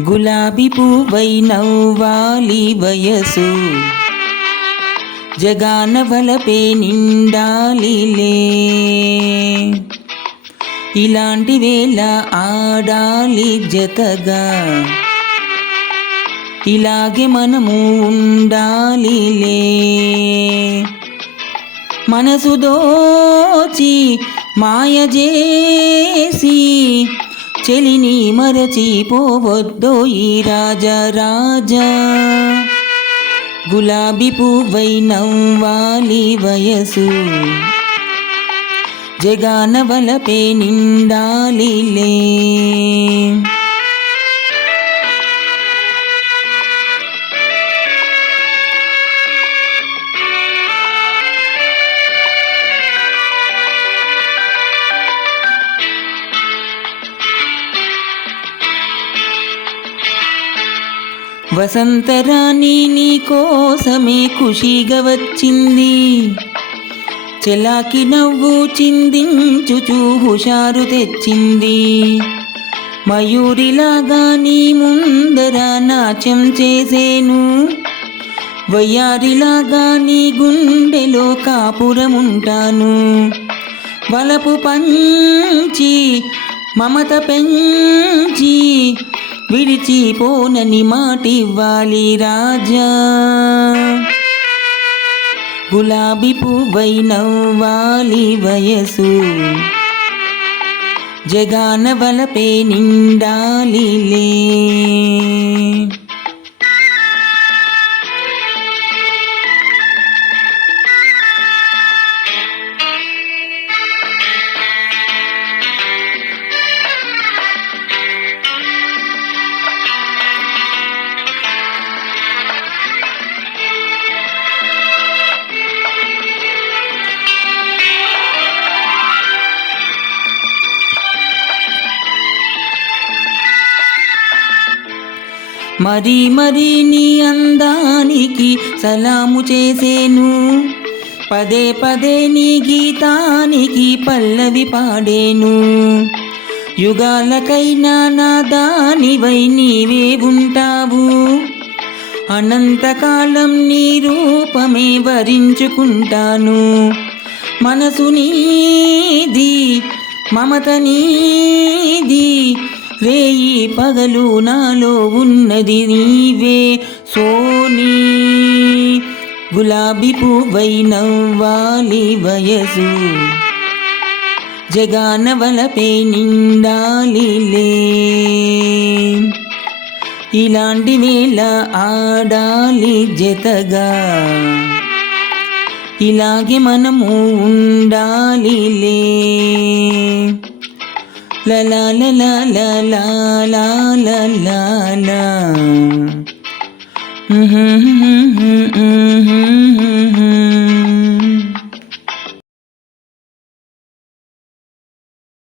గులాబీ పువ్వై నవ్వాలి వయసు. జగాన వలపే నిండాలిలే ఇలాంటి వేళ ఆడాలి జతగా. ఇలాగే మనము ఉండాలిలే మనసు దోచి మాయ చేసి చెలిని మరచిపోవద్దో ఈ రాజా రాజా. గులాబీ పువ్వై నవ్వాలి వయసు. జగాన వలపే నిండాలిలే. వసంతరాణి నీ కోసమే ఖుషిగా వచ్చింది. చెలాకి నవ్వు చిందించుచు హుషారు తెచ్చింది. మయూరిలాగా నీ ముందర నాట్యం చేసేను. వయ్యారిలాగా నీ గుండెలో కాపురముంటాను. వలపు పంచి మమత పెంచి విడిచిపోనని మాటివ్వాలి రాజా. గులాబీ పువ్వై నవ్వాలి వయసు. జగాన వలపే నిండాలిలే మరి మరి నీ అందానికి సలాము చేసేను. పదే పదే నీ గీతానికి పల్లవి పాడేను. యుగాలకైనా నా దానివై నీవే ఉంటావు. అనంతకాలం నీ రూపమే వరించుకుంటాను. మనసు నీది మమత నీది వేయి పగలు నాలో ఉన్నది నీవే సోనీ. గులాబీ పువ్వై నవ్వాలి వయసు. జగాన వలపే నిండాలిలే ఇలాంటి వేళ ఆడాలి జతగా. ఇలాగే మనము ఉండాలిలే La la la la la la la la la. Mm-hmm, mm-hmm, mm-hmm.